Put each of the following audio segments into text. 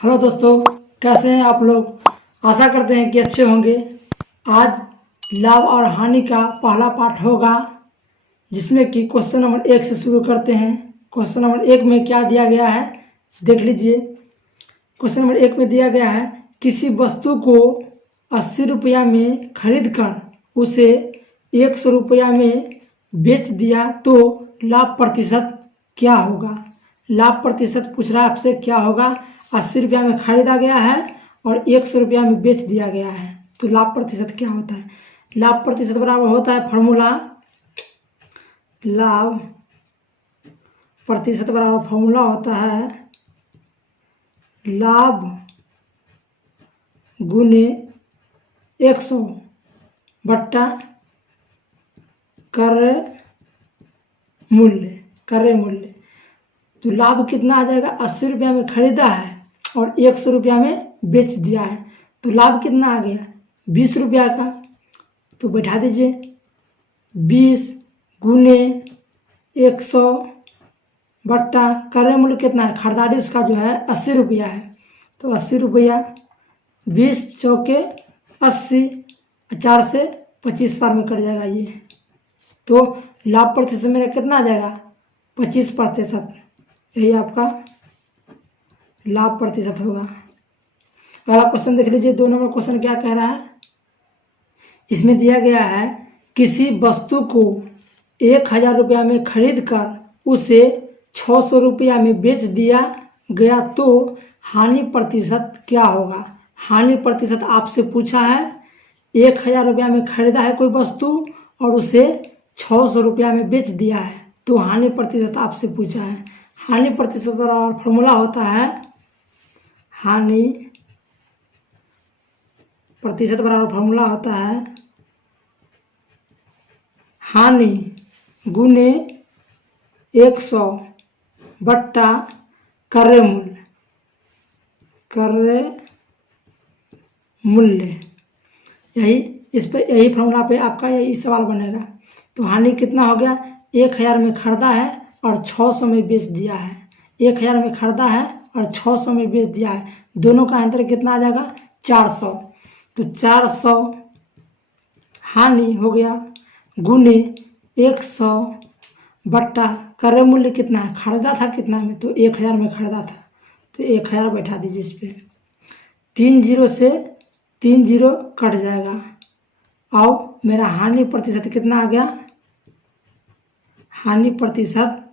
Hello दोस्तों, कैसे हैं आप लोग। आशा करते हैं कि अच्छे होंगे। आज लाभ और हानि का पहला पाठ होगा, जिसमें कि क्वेश्चन नंबर 1 से शुरू करते हैं। क्वेश्चन नंबर 1 में क्या दिया गया है देख लीजिए। क्वेश्चन नंबर 1 में दिया गया है, किसी वस्तु को 80 रुपया में खरीद कर उसे 100 रुपया में बेच दिया तो लाभ प्रतिशत क्या होगा। लाभ प्रतिशत पूछ रहा है आपसे, क्या होगा। 80 रुपया में खरीदा गया है और 100 रुपया में बेच दिया गया है, तो लाभ प्रतिशत क्या होता है। लाभ प्रतिशत बराबर होता है फॉर्मूला, लाभ प्रतिशत बराबर फॉर्मूला होता है लाभ गुने 100 बट्टा क्रय मूल्य। तो लाभ कितना आ जाएगा, 80 रुपया में खरीदा है और 100 रुपया में बेच दिया है, तो लाभ कितना आ गया 20 रुपया का। तो बैठा दीजिए, 20 गुने 100 बट्टा क्रय मूल्य कितना है, खरीदारी उसका जो है 80 रुपया है, तो 80 रुपया, 20 चौके 80, 4 से 25 बार में कट जाएगा ये, तो लाभ प्रतिशत मेरा कितना आ जाएगा 25%। यही आपका लाभ प्रतिशत होगा। अगला क्वेश्चन देख लीजिए, 2 नंबर क्वेश्चन क्या कह रहा है। इसमें दिया गया है, किसी वस्तु को 1000 रुपया में खरीद कर उसे 600 रुपया में बेच दिया गया तो हानि प्रतिशत क्या होगा। हानि प्रतिशत आपसे पूछा है, 1000 रुपया में खरीदा है कोई वस्तु और उसे 600 रुपया में बेच दिया है, तो हानि प्रतिशत आपसे पूछा है। हानि प्रतिशत बराबर फॉर्मूला होता है, हानि प्रतिशत बराबर फॉर्मूला होता है हानि गुने 100 बट्टा क्रय मूल्य। यही फॉर्मूला पे आपका यही सवाल बनेगा। तो हानि कितना हो गया, 1000 में खरीदा है और 600 में बेच दिया है। 1000 में खरीदा है और 600 में बेच दिया है, दोनों का अंतर कितना आ जाएगा 400। तो 400 हानि हो गया गुने 100 बट्टा क्रय मूल्य कितना है, खरीदा था कितना में, तो 1000 में खरीदा था, तो 1000 बैठा दीजिए इस पर। 3 0 से 3 0 कट जाएगा और मेरा हानि प्रतिशत कितना आ गया, हानि प्रतिशत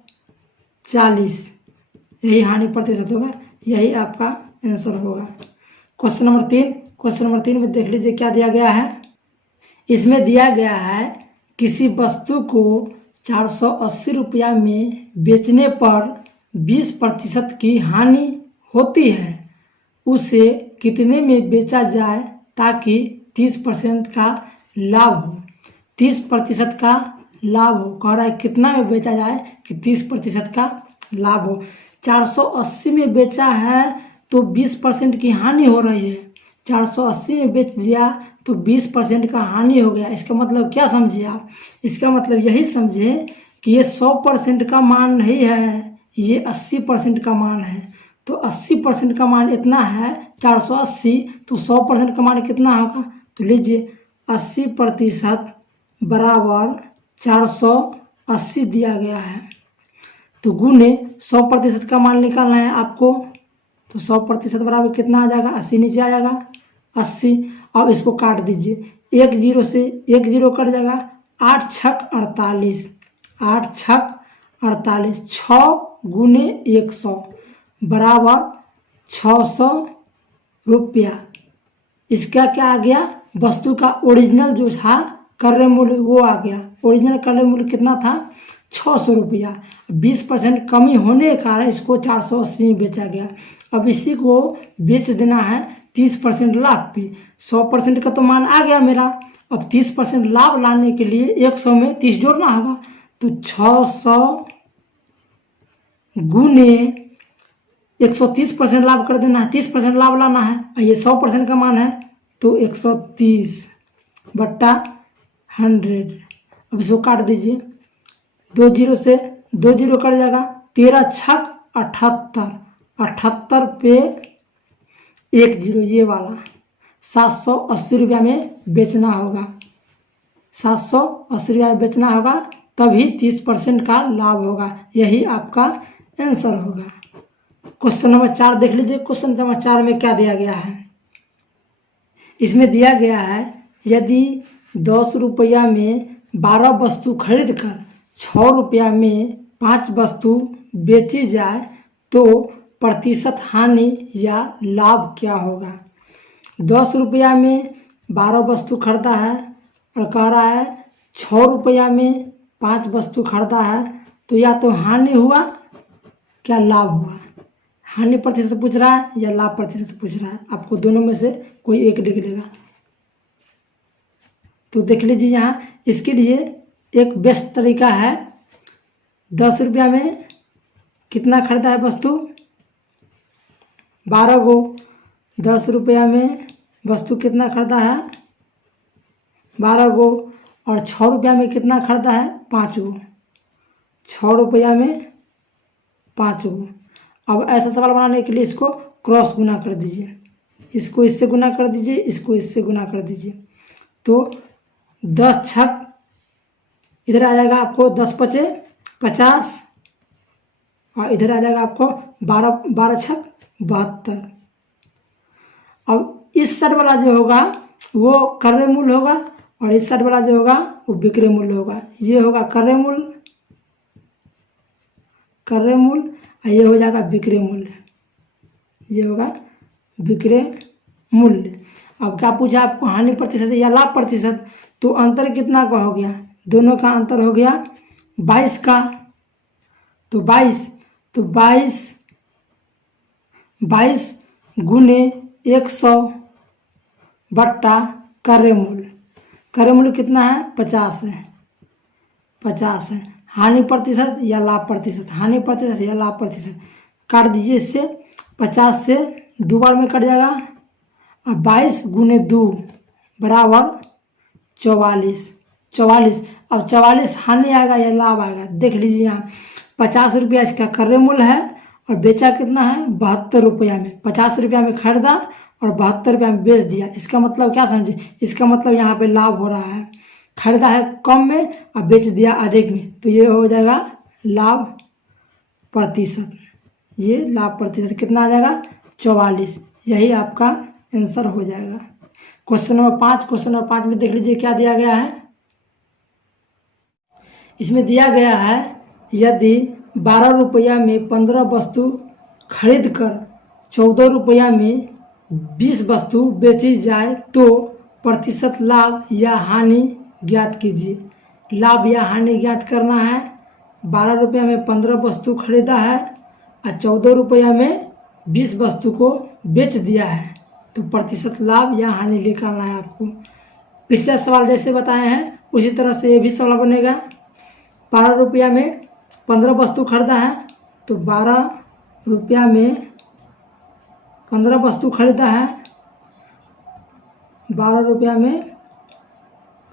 40। यही हानि प्रतिशत होगा, यही आपका आंसर होगा। क्वेश्चन नंबर 3 में देख लीजिए क्या दिया गया है। इसमें दिया गया है, किसी वस्तु को 480 रुपया में बेचने पर 20% की हानि होती है, उसे कितने में बेचा जाए ताकि 30% का लाभ हो। 30% का लाभ हो, कह रहा है कितना में बेचा जाए कि 30% का लाभ हो। 480 में बेचा है तो 20% की हानि हो रही है, 480 में बेच दिया तो 20% का हानि हो गया। इसका मतलब क्या समझिए आप, इसका मतलब यही समझे कि ये 100% का मान नहीं है, ये 80% का मान है। तो 80% का मान इतना है 480, तो 100% का मान कितना होगा। तो लीजिए 80% बराबर 480 दिया गया है, तो गुने 100% का मान निकालना है आपको, तो 100% बराबर कितना आ जाएगा 80, नीचे आ जाएगा 80। अब इसको काट दीजिए, 1 0 से 1 0 कट जाएगा, 8 छक 48, 8 छक 48, 6 गुने 100 बराबर 600 रुपया। इसका क्या आ गया, वस्तु का ओरिजिनल जो था क्रय मूल्य वो आ गया। ओरिजिनल क्रय मूल्य कितना था 600 रुपया, 20% कमी होने के कारण इसको 480 में बेचा गया। अब इसी को बेच देना है 30% लाभ पे। 100% का तो मान आ गया मेरा, अब 30% लाभ लाने के लिए 100 में 30 जोड़ना होगा, तो 600 गुने 130% लाभ कर देना है, 30% लाभ लाना है, ये 100% का मान है तो 130 बट्टा 100। अब इसको काट दीजिए, 2 0 से 2 0 कट जाएगा, 13 छक 78, 78 पे 10 ये वाला 780 रुपया में बेचना होगा। 780 रुपया में बेचना होगा, तभी 30% का लाभ होगा। यही आपका आंसर होगा। क्वेश्चन नंबर 4 देख लीजिए। क्वेश्चन नंबर 4 में क्या दिया गया है। इसमें दिया गया है यदि 10 रुपया में 12 वस्तु खरीद कर 6 रुपया में 5 वस्तु बेची जाए तो प्रतिशत हानि या लाभ क्या होगा। 10 रुपया में 12 वस्तु खरीदा है और कह रहा है 6 रुपया में 5 वस्तु खरीदा है, तो या तो हानि हुआ क्या लाभ हुआ। हानि प्रतिशत पूछ रहा है या लाभ प्रतिशत पूछ रहा है, आपको दोनों में से कोई एक लिख लेगा। तो देख लीजिए यहाँ इसके लिए एक बेस्ट तरीका है। 10 रुपया में कितना खरीदा है वस्तु, 12 गो। 10 रुपया में वस्तु कितना खरीदा है, 12 गो। और 6 रुपया में कितना खरीदा है, 5 गो। 6 रुपया में 5 गो। अब ऐसा सवाल बनाने के लिए इसको क्रॉस गुना कर दीजिए, इसको इससे गुना कर दीजिए, इसको इससे गुना कर दीजिए। तो 10 छक इधर आ जाएगा आपको 10 पचे 50 और इधर आ जाएगा आपको 12 छक 72। अब इस साइड वाला जो होगा वो क्रय मूल्य होगा और इस साइड वाला जो होगा वो विक्रय मूल्य होगा। ये होगा क्रय मूल्य और ये हो जाएगा विक्रय मूल्य, ये होगा विक्रय मूल्य। अब क्या पूछा आपको, हानि प्रतिशत या लाभ प्रतिशत। तो अंतर कितना का हो गया, दोनों का अंतर हो गया 22 का। तो 22 गुने 100 बट्टा क्रय मूल्य। क्रय मूल्य कितना है, 50 है। 50 है। हानि प्रतिशत या लाभ प्रतिशत, हानि प्रतिशत या लाभ प्रतिशत काट दीजिए इससे। 50 से 2 बार में कट जाएगा और 22 गुने 2 बराबर 44। अब 44 हानि आएगा या लाभ आएगा, देख लीजिए यहाँ 50 रुपया इसका क्रय मूल्य है और बेचा कितना है, 72 रुपया में। 50 रुपया में खरीदा और 72 रुपया में बेच दिया। इसका मतलब क्या समझे, इसका मतलब यहाँ पे लाभ हो रहा है। खरीदा है कम में और बेच दिया अधिक में, तो ये हो जाएगा लाभ प्रतिशत। ये लाभ प्रतिशत कितना आ जाएगा, 44। यही आपका आंसर हो जाएगा। Question number 5। क्वेश्चन नंबर 5 में देख लीजिए क्या दिया गया है। इसमें दिया गया है यदि 12 रुपया में 15 वस्तु खरीद कर 14 रुपया में 20 वस्तु बेची जाए तो प्रतिशत लाभ या हानि ज्ञात कीजिए। लाभ या हानि ज्ञात करना है। 12 रुपया में 15 वस्तु खरीदा है और 14 रुपया में 20 वस्तु को बेच दिया है, तो प्रतिशत लाभ या हानि निकालना है आपको। पिछला सवाल जैसे बताए हैं उसी तरह से ये भी सवाल बनेगा। 12 रुपया में 15 वस्तु खरीदा है, तो 12 रुपया में 15 वस्तु खरीदा है। 12 रुपया में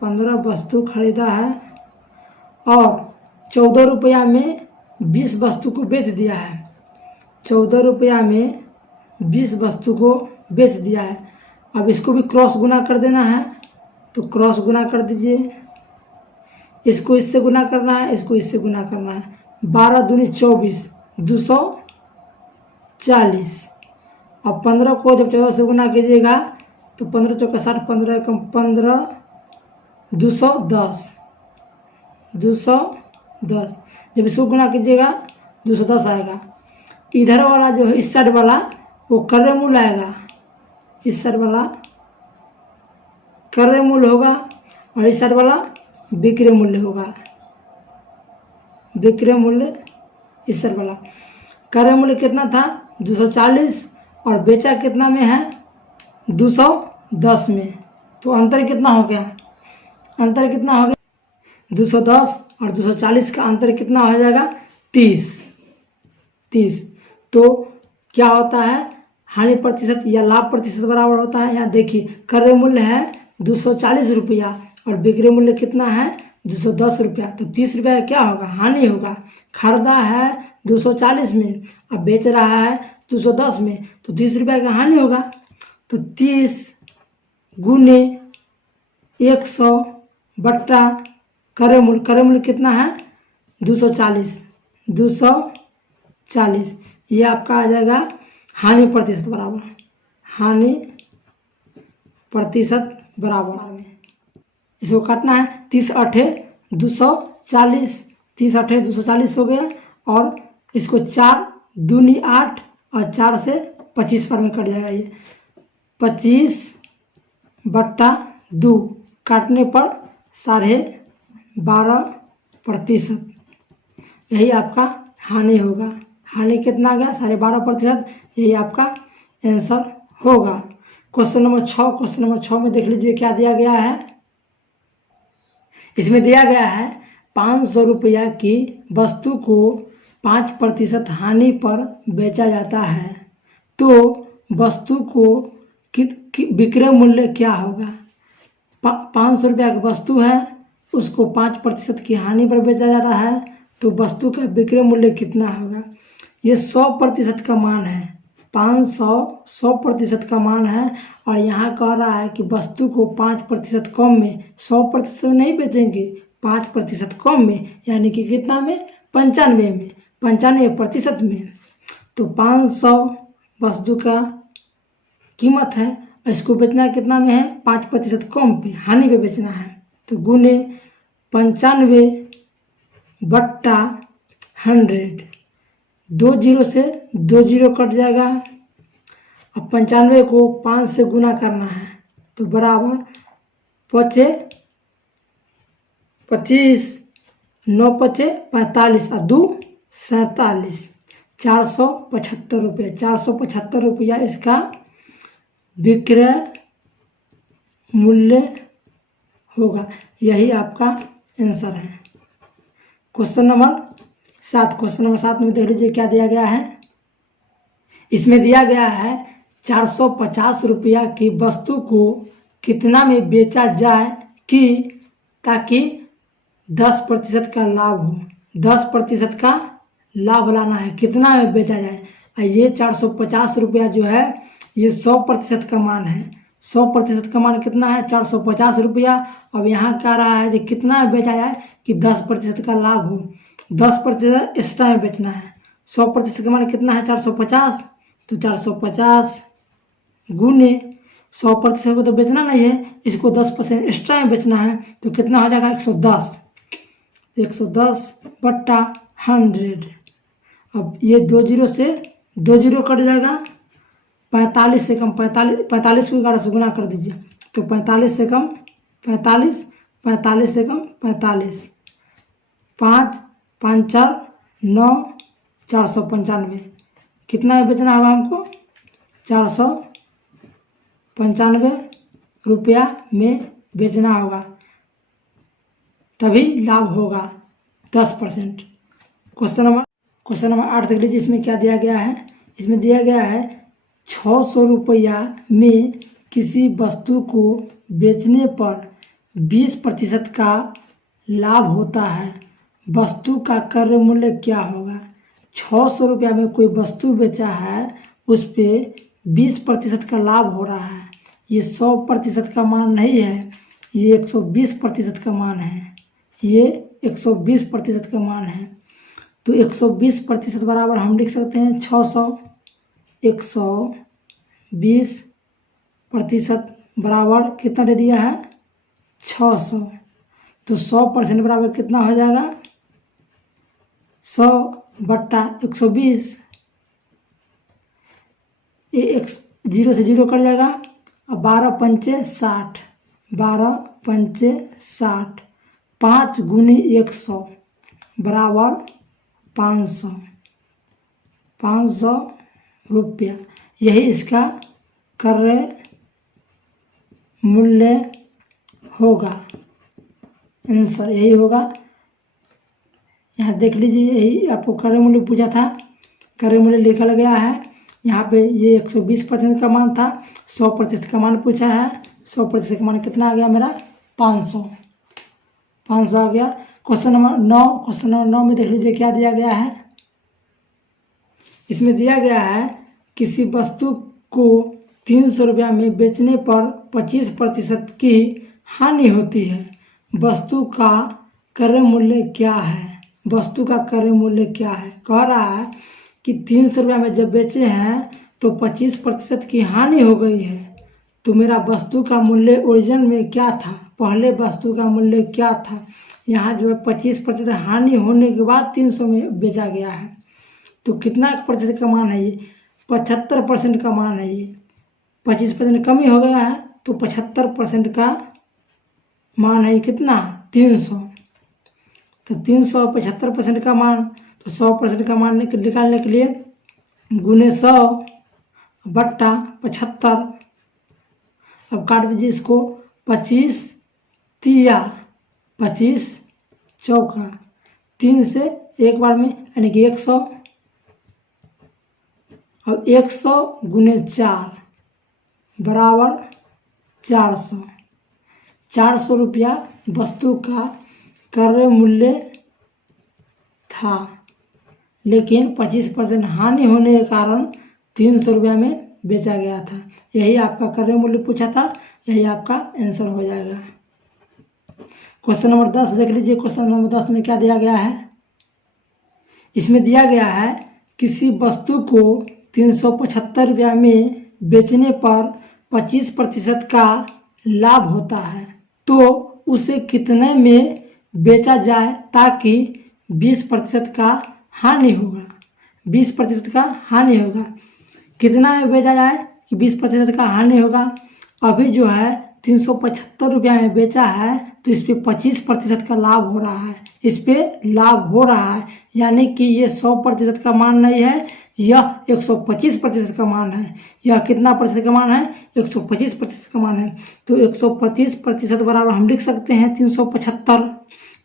15 वस्तु खरीदा है और 14 रुपया में 20 वस्तु को बेच दिया है। 14 रुपया में 20 वस्तु को बेच दिया है। अब इसको भी क्रॉस गुना कर देना है, तो क्रॉस गुना कर दीजिए। इसको इससे गुना करना है, इसको इससे गुना करना है। 12 दूनी 24, 240। अब 15 को जब 14 से गुना कीजिएगा तो 15 चौका 60, 15 कम 15, 210। जब इसको गुना कीजिएगा 210 आएगा। इधर वाला जो है इस साइड वाला वो क्रय मूल्य आएगा, इस साइड वाला क्रय मूल्य होगा और इस साइड वाला विक्रय मूल्य होगा। विक्रय मूल्य इस साइड वाला। क्रय मूल्य कितना था, 240 और बेचा कितना में है, 210 में। तो अंतर कितना हो गया, अंतर कितना हो गया, 210 और 240 का अंतर कितना हो जाएगा, 30। तो क्या होता है, हानि प्रतिशत या लाभ प्रतिशत बराबर होता है। यहाँ देखिए क्रय मूल्य है 240 रुपया और विक्रय मूल्य कितना है, 210 रुपया। तो 30 रुपया क्या होगा, हानि होगा। खरीदा है 240 में, अब बेच रहा है 210 में, तो 30 रुपया का हानि होगा। तो 30 गुने 100 बट्टा करे मूल्य कितना है 240। ये आपका आ जाएगा हानि प्रतिशत बराबर, हानि प्रतिशत बराबर। इसको काटना है 30 8 240, 30 8 240 हो गया। और इसको 4 दूनी 8 और 4 से 25 पर में कट जाएगा। ये 25/2 काटने पर 12.5%। यही आपका हानि होगा। हानि कितना आ गया 12.5%। यही आपका आंसर होगा। क्वेश्चन नंबर 6 में देख लीजिए क्या दिया गया है। इसमें दिया गया है 500 रुपया की वस्तु को 5% हानि पर बेचा जाता है, तो वस्तु को विक्रय मूल्य क्या होगा। 500 रुपया की वस्तु है, उसको 5% की हानि पर बेचा जाता है, तो वस्तु का विक्रय मूल्य कितना होगा। ये 100% का मान है। 100% का मान है। और यहाँ कह रहा है कि वस्तु को 5% कम में, 100% में नहीं बेचेंगे, 5% कम में, यानी कि कितना में 95% में। तो 500 वस्तु का कीमत है, इसको बेचना कितना में है 5% कम पे, हानि पे बेचना है। तो गुने 95/100, 2 जीरो से 2 जीरो कट जाएगा। अब 95 को 5 से गुना करना है, तो बराबर 25, 9 पचे 45 और 2 47, 475 रुपये। 475 रुपया इसका विक्रय मूल्य होगा। यही आपका आंसर है। क्वेश्चन नंबर 7 में देख लीजिए क्या दिया गया है। इसमें दिया गया है 450 रुपया की वस्तु को कितना में बेचा जाए कि ताकि 10% का लाभ हो। 10% का लाभ लाना है, कितना में बेचा जाए। ये 450 रुपया जो है ये 100% का मान है। 100% का मान कितना है 450 रुपया। अब यहाँ कह रहा है कि कितना में बेचा जाए कि 10% का लाभ हो, 10% एक्स्ट्रा में बेचना है। 100% का मान कितना है 450, तो 450 गुने 100% को तो बेचना नहीं है, इसको 10% एक्स्ट्रा में बेचना है, तो कितना हो जाएगा 110। 110/100। अब ये 2 जीरो से 2 जीरो कट जाएगा। 45 से कम 45 को 11 से गुना कर दीजिए, तो 45 से कम 45, 45 से कम 45, 5 5 4 9, 495। कितना में बेचना होगा हमको 495 रुपया में बेचना होगा, तभी लाभ होगा 10%। क्वेश्चन नंबर 8 देख लीजिए। इसमें क्या दिया गया है। इसमें दिया गया है 600 रुपया में किसी वस्तु को बेचने पर 20% का लाभ होता है, वस्तु का क्रय मूल्य क्या होगा। 600 रुपया में कोई वस्तु बेचा है, उस पर 20% का लाभ हो रहा है। ये 100% का मान नहीं है, ये 120% का मान है। ये 120% का मान है। तो 120% बराबर हम लिख सकते हैं 600। 120% बराबर कितना दे दिया है 600। तो 100% बराबर कितना हो जाएगा 100/120। ये 0 से 0 कट जाएगा। अब 12 पंचे 60, 12 पंचे 60, 5 गुने 100 बराबर 500 रुपया। यही इसका क्रय मूल्य होगा। आंसर यही होगा। यहाँ देख लीजिए, यही आपको क्रय मूल्य पूछा था, क्रय मूल्य लिखा गया है। यहाँ पे ये 120% का मान था, 100% का मान पूछा है। 100% का मान कितना आ गया मेरा 500 आ गया। क्वेश्चन नंबर 9 में देख लीजिए क्या दिया गया है। इसमें दिया गया है किसी वस्तु को 300 रुपया में बेचने पर 25% की हानि होती है। वस्तु का क्रय मूल्य क्या है? वस्तु का क्रय मूल्य क्या है? कह रहा है कि 300 रुपया में जब बेचे हैं तो 25% की हानि हो गई है। तो मेरा वस्तु का मूल्य ओरिजिनल में क्या था, पहले वस्तु का मूल्य क्या था, यहाँ जो है 25% हानि होने के बाद 300 में बेचा गया है। तो कितना प्रतिशत का मान है ये? 75% का मान है ये। 25% कमी हो गया है तो 75% का मान है कितना? 300। तो 300 75% का मान, तो 100% का मान निकालने के लिए गुने 100 बट्टा 75। अब काट दीजिए इसको। 25 तिया 25 चौका 3 से एक बार में यानी कि 100। अब 100 गुने 4 बराबर 400। 400 रुपया वस्तु का क्रय मूल्य था, लेकिन 25% हानि होने के कारण 300 रुपया में बेचा गया था। यही आपका क्रय मूल्य पूछा था, यही आपका आंसर हो जाएगा। क्वेश्चन नंबर 10 देख लीजिए। क्वेश्चन नंबर 10 में क्या दिया गया है? इसमें दिया गया है किसी वस्तु को 375 रुपया में बेचने पर 25% का लाभ होता है, तो उसे कितने में बेचा जाए ताकि 20% का हानि होगा? 20% का हानि होगा। कितना में बेचा जाए कि 20% का हानि होगा? अभी जो है 375 रुपया में बेचा है तो इस पर 25% का लाभ हो रहा है, इस पर लाभ हो रहा है, यानी कि ये 100% का मान नहीं है, यह 125% का मान है। यह कितना प्रतिशत का मान है? 125% का मान है। तो 125% बराबर हम लिख सकते हैं 375।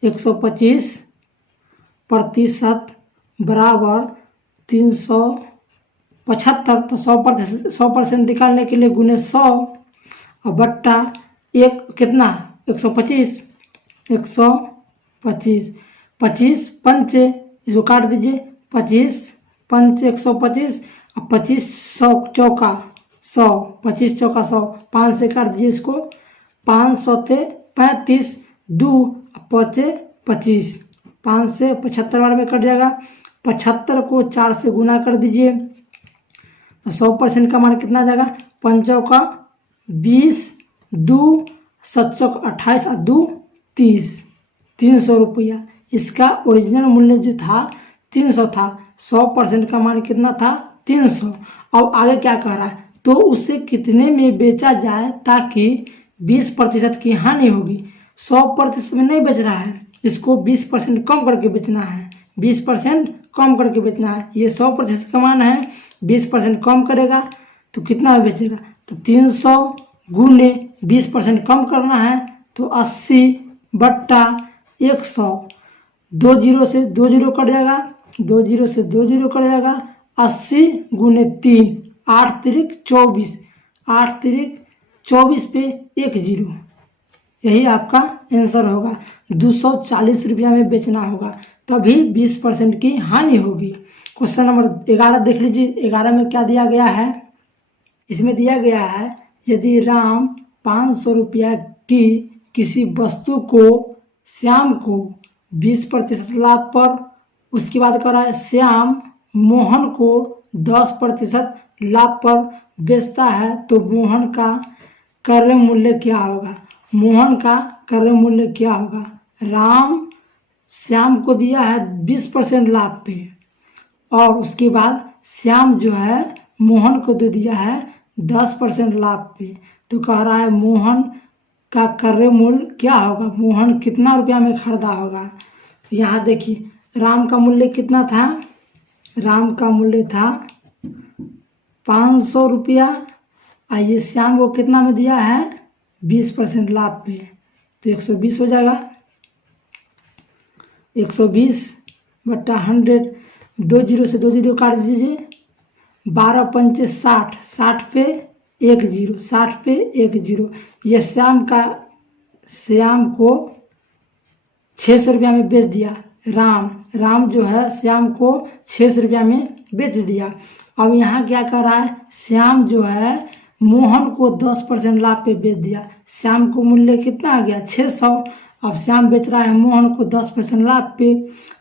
125% बराबर 375। तो 100% निकालने के लिए गुने 100 और बट्टा एक कितना? 125। 125 25 पंचे, इसको काट दीजिए। 25 पंच 125 और 25 100 चौका 100, 25 चौका 100, 5 से काट दीजिए इसको। 5 सौते 35, 2 पचे 25, 5 से 75 बार में कट जाएगा। 75 को 4 से गुना कर दीजिए तो 100% का मान कितना आ जाएगा? 5 चौका 20, 2 7 चौक 28 और 2 30, 300 रुपया। इसका ओरिजिनल मूल्य जो था 300 था, 100% का मान कितना था? 300। अब आगे क्या कह रहा है? तो उसे कितने में बेचा जाए ताकि 20% की हानि होगी। 100% में नहीं बेच रहा है, इसको 20% कम करके बेचना है। 20% कम करके बेचना है। ये 100% का मान है, 20% कम करेगा तो कितना बेचेगा? तो 300 गुने 20% कम करना है तो 80 बट्टा 100। 2 जीरो से 2 जीरो कट जाएगा, 2 जीरो से 2 जीरो कट जाएगा। 80 गुने 3 8 तिरिक 24, 8 तिरिक 24 पे 1 जीरो। यही आपका आंसर होगा। 240 रुपया में बेचना होगा, तभी 20% की हानि होगी। क्वेश्चन नंबर 11 देख लीजिए। 11 में क्या दिया गया है? इसमें दिया गया है यदि राम 500 रुपया की किसी वस्तु को श्याम को 20% लाभ पर, उसके बाद कह रहा है श्याम मोहन को 10% लाभ पर बेचता है तो मोहन का क्रय मूल्य क्या होगा? मोहन का क्रय मूल्य क्या होगा? राम श्याम को दिया है 20% लाभ पे और उसके बाद श्याम जो है मोहन को दे दिया है 10% लाभ पे। तो कह रहा है मोहन का क्रय मूल्य क्या होगा? मोहन कितना रुपया में खरीदा होगा? यहाँ देखिए राम का मूल्य कितना था? राम का मूल्य था 500 रुपया। आइए श्याम को कितना में दिया है? 20% लाभ पे, तो 120 हो जाएगा। 120 बट्टा 100, 2 जीरो से 2 जीरो काट दीजिए। 12 पंचे 60, 60 पे 1 जीरो, 60 पे 1 जीरो। ये श्याम को 600 रुपया में बेच दिया। राम जो है श्याम को 600 रुपया में बेच दिया। अब यहाँ क्या कर रहा है? श्याम जो है मोहन को 10% लाभ पे बेच दिया। श्याम को मूल्य कितना आ गया 600। अब श्याम बेच रहा है मोहन को 10% लाभ पे,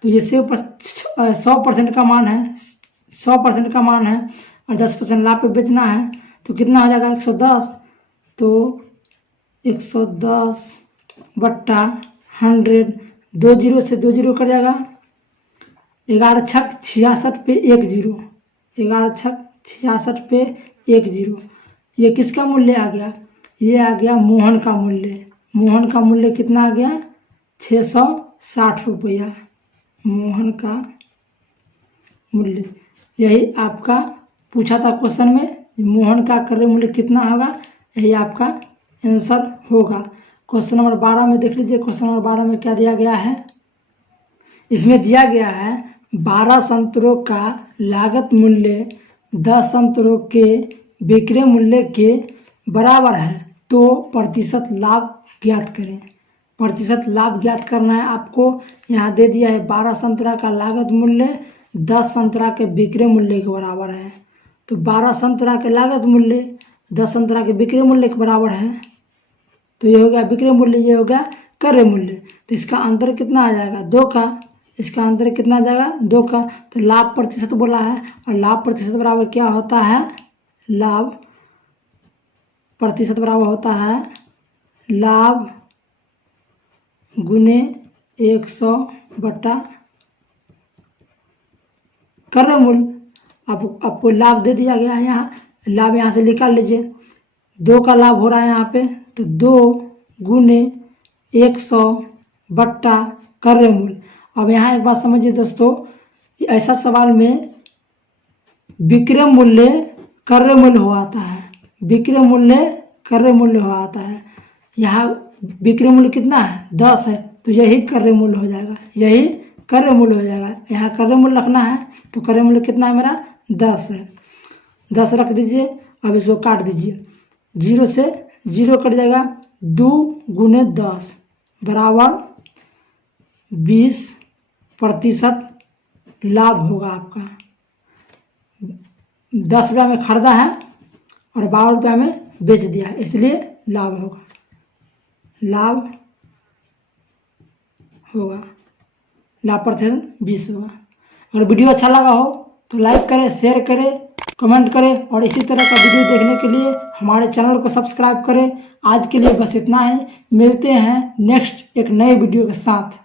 तो ये 100% का मान है, 100% का मान है और 10% लाभ पे बेचना है, तो कितना हो जाएगा 110। तो 110 बट्टा 100, 2 जीरो से 2 जीरो कट जाएगा, 11 छक 66 पे 1 जीरो, 11 छक 66 पे 1 जीरो। ये किसका मूल्य आ गया, ये आ गया मोहन का मूल्य। मोहन का मूल्य कितना आ गया 660 रुपया, मोहन का मूल्य। यही आपका पूछा था क्वेश्चन में, मोहन का क्रय मूल्य कितना होगा, यही आपका आंसर होगा। क्वेश्चन नंबर 12 में देख लीजिए, क्वेश्चन नंबर 12 में क्या दिया गया है। इसमें दिया गया है 12 संतरों का लागत मूल्य 10 संतरों के विक्रय मूल्य के बराबर है, तो प्रतिशत लाभ ज्ञात करें। प्रतिशत लाभ ज्ञात करना है आपको। यहाँ दे दिया है 12 संतरा का लागत मूल्य 10 संतरा के विक्रय मूल्य के बराबर है, तो 12 संतरा के लागत मूल्य 10 संतरा के विक्रय मूल्य के बराबर है, तो ये हो गया विक्रय मूल्य, ये हो गया क्रय मूल्य। तो इसका अंतर कितना आ जाएगा 2 का, इसका अंतर कितना आ जाएगा 2 का। तो लाभ प्रतिशत बोला है, और लाभ प्रतिशत बराबर क्या होता है, लाभ प्रतिशत बराबर होता है लाभ गुने 100 बटा क्रय मूल्य। आपको लाभ दे दिया गया है, यहाँ लाभ यहाँ से निकाल लीजिए। 2 का लाभ हो रहा है यहाँ पे, तो 2 गुने 100 बट्टा क्रय मूल्य। अब यहाँ एक बात समझिए दोस्तों, ऐसा सवाल में विक्रय मूल्य क्रय मूल्य हो आता है, विक्रय मूल्य क्रय मूल्य हो आता है। यहाँ विक्रय मूल्य कितना है 10 है, तो यही क्रय मूल्य हो जाएगा, यही क्रय मूल्य हो जाएगा। यहाँ क्रय मूल्य रखना है, तो क्रय मूल्य कितना है मेरा 10 है, 10 रख दीजिए। अब इसको काट दीजिए, 0 से 0 कट जाएगा, 2 गुने 10 बराबर 20% लाभ होगा आपका। 10 रुपया में खरीदा है और 12 रुपया में बेच दिया है, इसलिए लाभ होगा, लाभ होगा, लाभ प्रतिशत 20 होगा। अगर वीडियो अच्छा लगा हो तो लाइक करें, शेयर करें, कमेंट करें, और इसी तरह का वीडियो देखने के लिए हमारे चैनल को सब्सक्राइब करें। आज के लिए बस इतना ही, मिलते हैं नेक्स्ट एक नए वीडियो के साथ।